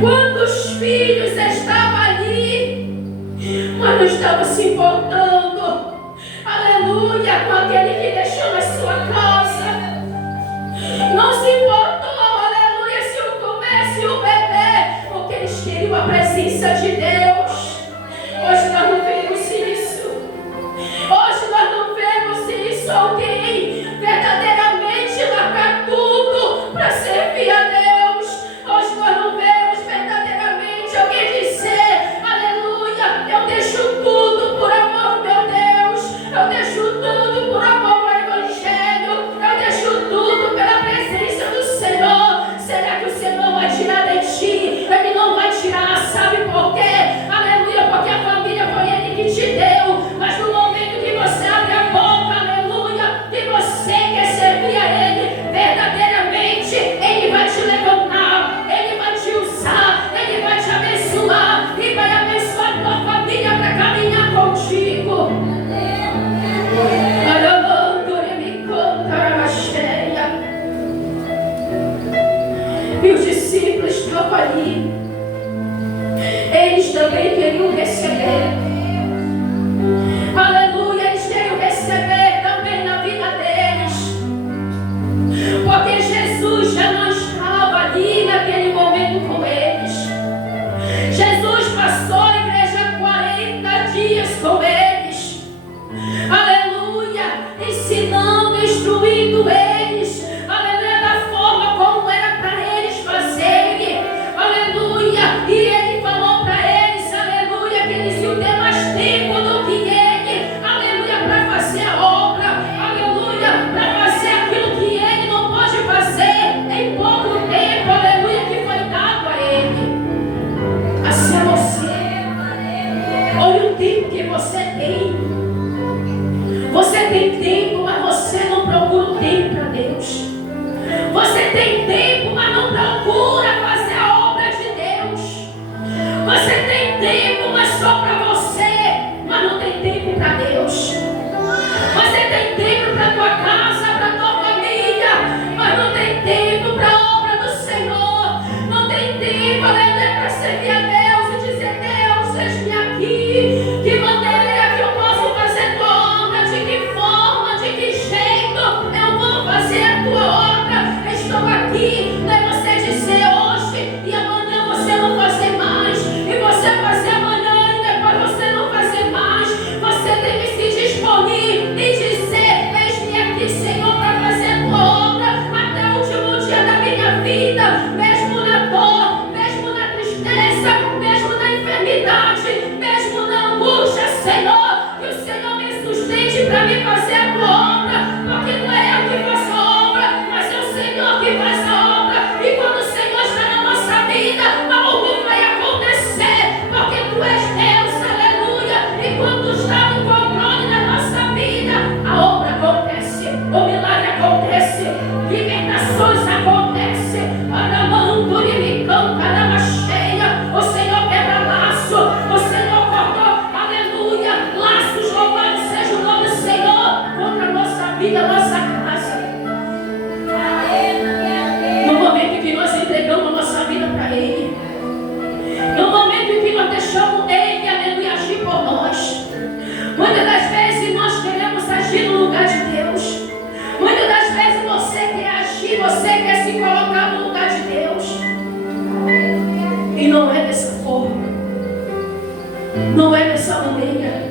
Quantos filhos estavam ali, mas não estavam se importando, aleluia, com aquele que deixou na sua casa. Não se importou, aleluia, se o comer, se o beber, porque eles queriam a presença de Deus. Hoje nós não vemos isso. Hoje nós não vemos isso. Alguém verdadeiramente largar tudo para servir a Deus. Hoje nós não vemos verdadeiramente alguém dizer, aleluia, eu deixo tudo por amor, meu Deus. Eu deixo tudo por amor ao Evangelho. Eu deixo tudo pela presença do Senhor. Será que o Senhor vai tirar de ti? Ele não vai tirar, sabe por quê? Aleluia, porque a família foi Ele que te deu. Mas no momento que você abre a boca, aleluia, que você quer servir a Ele verdadeiramente, Ele vai te levantar, Ele vai te usar, Ele vai te abençoar e vai abençoar a tua família para caminhar contigo. E os discípulos estavam ali. Eles também queriam receber. Aleluia, eles queriam receber também na vida deles. Porque Jesus já não estava ali naquele momento com eles. Jesus passou a igreja 40 dias com eles. Aleluia, ensinando, instruindo eles. Aleluia, da forma como era para eles fazerem. Aleluia, e ele falou para eles, aleluia, que eles iam ter mais tempo do que ele. Aleluia, para fazer a obra. Aleluia, para fazer aquilo que ele não pode fazer em pouco tempo. Aleluia, que foi dado a ele. Assim é você. Olha o tempo que você tem. Você tem tempo, mas você não procura o tempo para Deus. Você tem tempo, mas não procura fazer a obra de Deus. Você tem tempo, mas só para você, mas não tem tempo para Deus. Você tem tempo para tua casa, para tua família, mas não tem tempo para a obra do Senhor. Não tem tempo, aleluia, para servir a Deus e dizer, Deus, eis-me aqui. Que maneira que eu posso fazer tua obra? De que forma, de que jeito eu vou fazer a tua obra? Estou aqui, não é você dizer hoje e amanhã você não fazer mais, e você fazer amanhã e depois você não fazer mais. Você deve se disponer e dizer, eis-me aqui, Senhor, para fazer a tua obra até o último dia da minha vida, mesmo na dor, mesmo na tristeza, mesmo na enfermidade, mesmo na angústia, Senhor, que o Senhor me sustente para me fazer a tua obra, porque não é eu que faço a obra, mas é o Senhor que faz a obra. E quando o Senhor está na nossa vida, algo vai acontecer, porque tu és Deus, aleluia. E quando está no controle da nossa vida, a obra acontece, o milagre acontece, libertações acontecem. O Senhor quebra laço, o Senhor cortou, aleluia, laços, louvado seja o nome do Senhor, contra a nossa vida, a nossa casa. No momento em que nós entregamos a nossa vida para Ele, no momento em que nós deixamos Ele, aleluia, agir por nós. Muitas das vezes nós queremos agir no lugar de Deus. Muitas das vezes você quer agir, você quer se colocar no lugar de Deus. E não é dessa forma. Não é dessa maneira.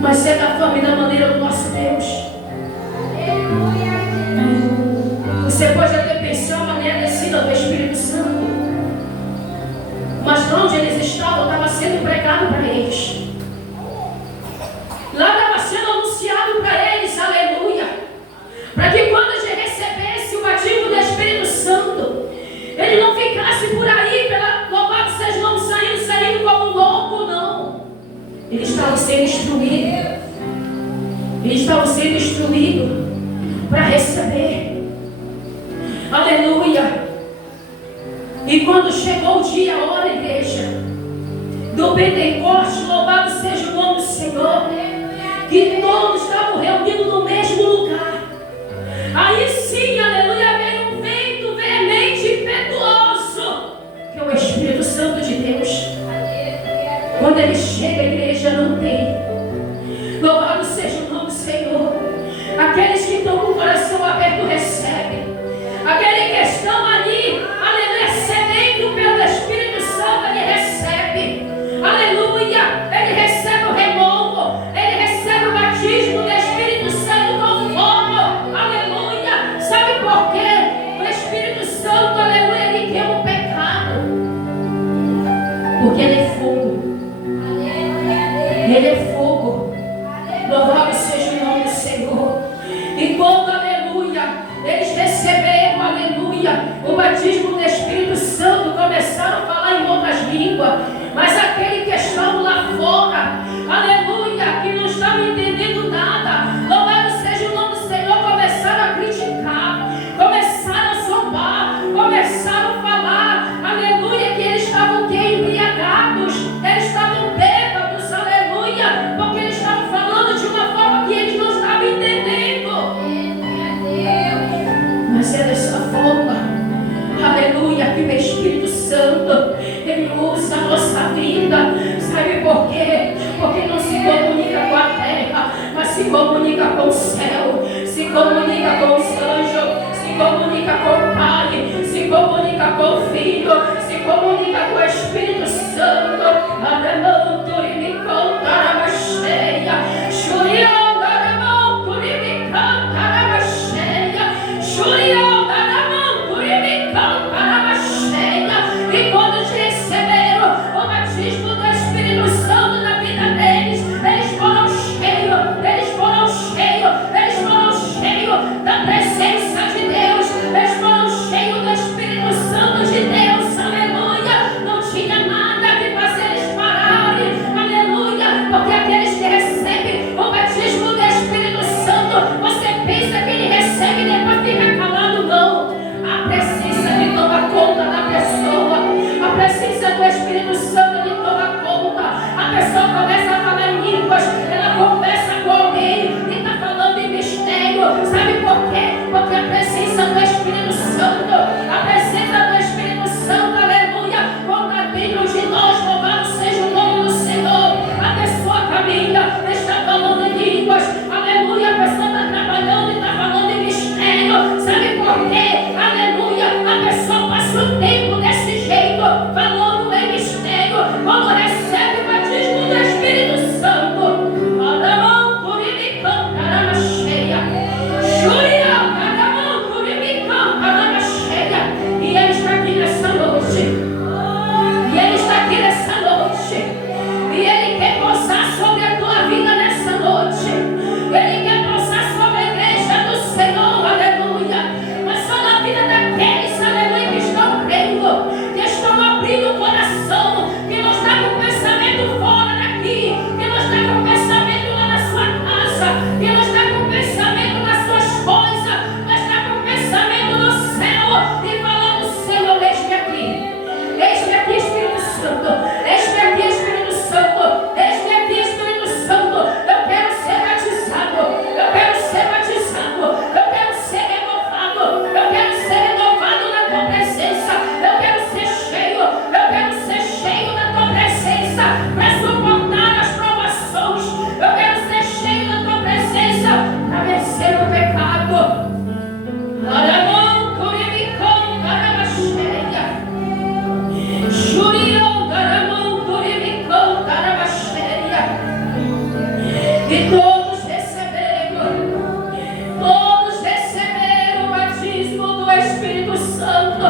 Mas é da forma e da maneira do nosso Deus. Você pode até pensar uma maneira descida do Espírito Santo. Mas onde eles estavam, estava sendo pregado para eles. Lá estava sendo anunciado para eles, aleluia. Para que quando eles recebessem o batismo do Espírito Santo, ele não ficasse por aí, louvado seja o nome, saindo como um louco, não. Eles estavam sendo instruídos. Eles estavam sendo instruídos para receber. Aleluia. E quando chegou o dia, hora, igreja, do Pentecostes, louvado seja o nome do Senhor, que todos estavam reunidos no mesmo lugar. Aí sim, aleluia, veio um vento veemente e impetuoso. Porque Ele é fogo. Ele é fogo. Louvado seja o nome do Senhor. E quando, aleluia, eles receberam, aleluia, o batismo do Espírito Santo, começaram a falar em outras línguas. Mas aquele que estavam lá fora, aleluia, que não estavam entendendo nada, louvado seja o nome do Senhor, começaram a criticar, começaram a zombar, começaram a falar, aleluia, que eles estavam embriagados, eles estavam bêbados, aleluia, porque eles estavam falando de uma forma que eles não estavam entendendo. Mas é dessa forma, aleluia, que o Espírito Santo, Ele usa a nossa vida. Sabe por quê? Porque não se comunica com a terra, mas se comunica com o céu, se comunica com os anjos, se comunica com o Pai, se comunica com o Filho, se comunica com o Espírito Santo. E quando eles receberam o batismo do Espírito Santo na vida deles, eles foram cheios da presença de Deus, eles foram cheios do Espírito Santo de Deus, aleluia. Não tinha nada que fazer eles pararem, aleluia, porque aqueles que recebem o batismo do Espírito Santo, você pensa que ele recebe e depois fica calado, não. A presença de tomar conta da pessoa, a presença do Espírito Santo de tomar conta. A pessoa começa a falar em línguas, ela conversa com alguém e está falando em mistério. Sabe por quê? Porque a presença do Espírito Santo, a presença do Espírito Santo, aleluia, conta dentro de nós, louvado seja o nome do Senhor. A pessoa caminha, está falando em línguas, aleluia, a pessoa está trabalhando e está falando em mistério. Sabe por quê? Aleluia, a pessoa passa o tempo desse jeito, falando em mistério. Quando recebe o batismo do Espírito Santo, e Ele está aqui nessa noite, e Ele está aqui nessa noite, e Ele quer posar sobre a tua vida nessa noite, Ele quer posar sobre a igreja do Senhor, aleluia, mas só na vida daqueles, aleluia, que estão crendo, que estão abrindo o coração, que não está com o pensamento fora daqui, que não está com o pensamento lá na sua casa, que não está com o pensamento nas suas coisas, mas está com o pensamento no céu, e falando: Senhor, eis-me aqui, Espírito Santo, eis-me aqui, Espírito Santo, eis-me aqui, Espírito Santo, eu quero ser batizado, eu quero ser batizado, eu quero ser renovado, eu quero ser renovado na tua presença, eu quero ser cheio da tua presença, para suportar as provações, eu quero ser cheio da tua presença, para vencer o pecado. E todos receberam o batismo do Espírito Santo.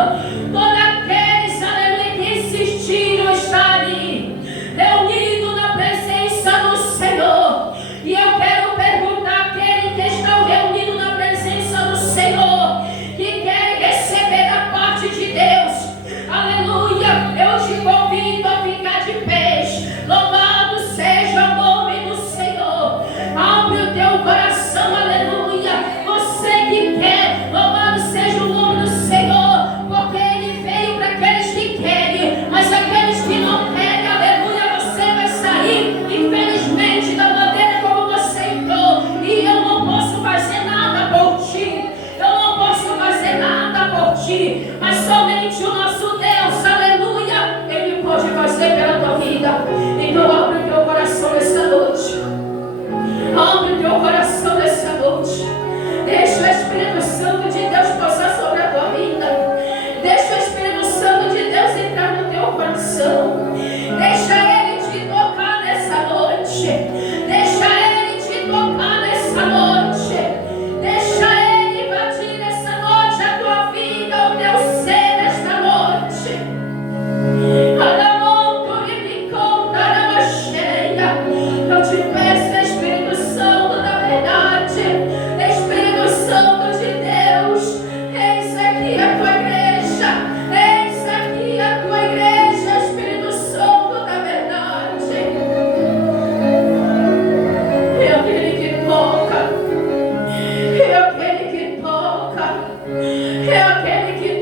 Todos aqueles, aleluia, que insistiram em estar ali, reunidos na presença do Senhor. E eu quero perguntar àqueles que estão reunidos na presença do Senhor, que querem receber da parte de Deus, aleluia, eu te convido a ficar de pés. Louvado seja o nome do Senhor. Abre o teu coração, aleluia. Você que quer, louvado seja o nome do Senhor, porque Ele veio para aqueles que querem, mas aqueles que não querem, aleluia, você vai sair, infelizmente, da maneira como você entrou. E eu não posso fazer nada por ti, eu não posso fazer nada por ti, mas somente o nosso Deus, aleluia, Ele pode fazer pela tua vida. Então abre o teu coração nessa noite, abre o teu coração nessa noite, deixa o Espírito Santo de Deus passar sobre a tua vida, deixa o Espírito Santo de Deus entrar no teu coração, deixa Ele te tocar nessa noite, deixa Ele te tocar nessa noite, deixa Ele invadir nessa noite a tua vida, o teu ser nesta noite. é aquele que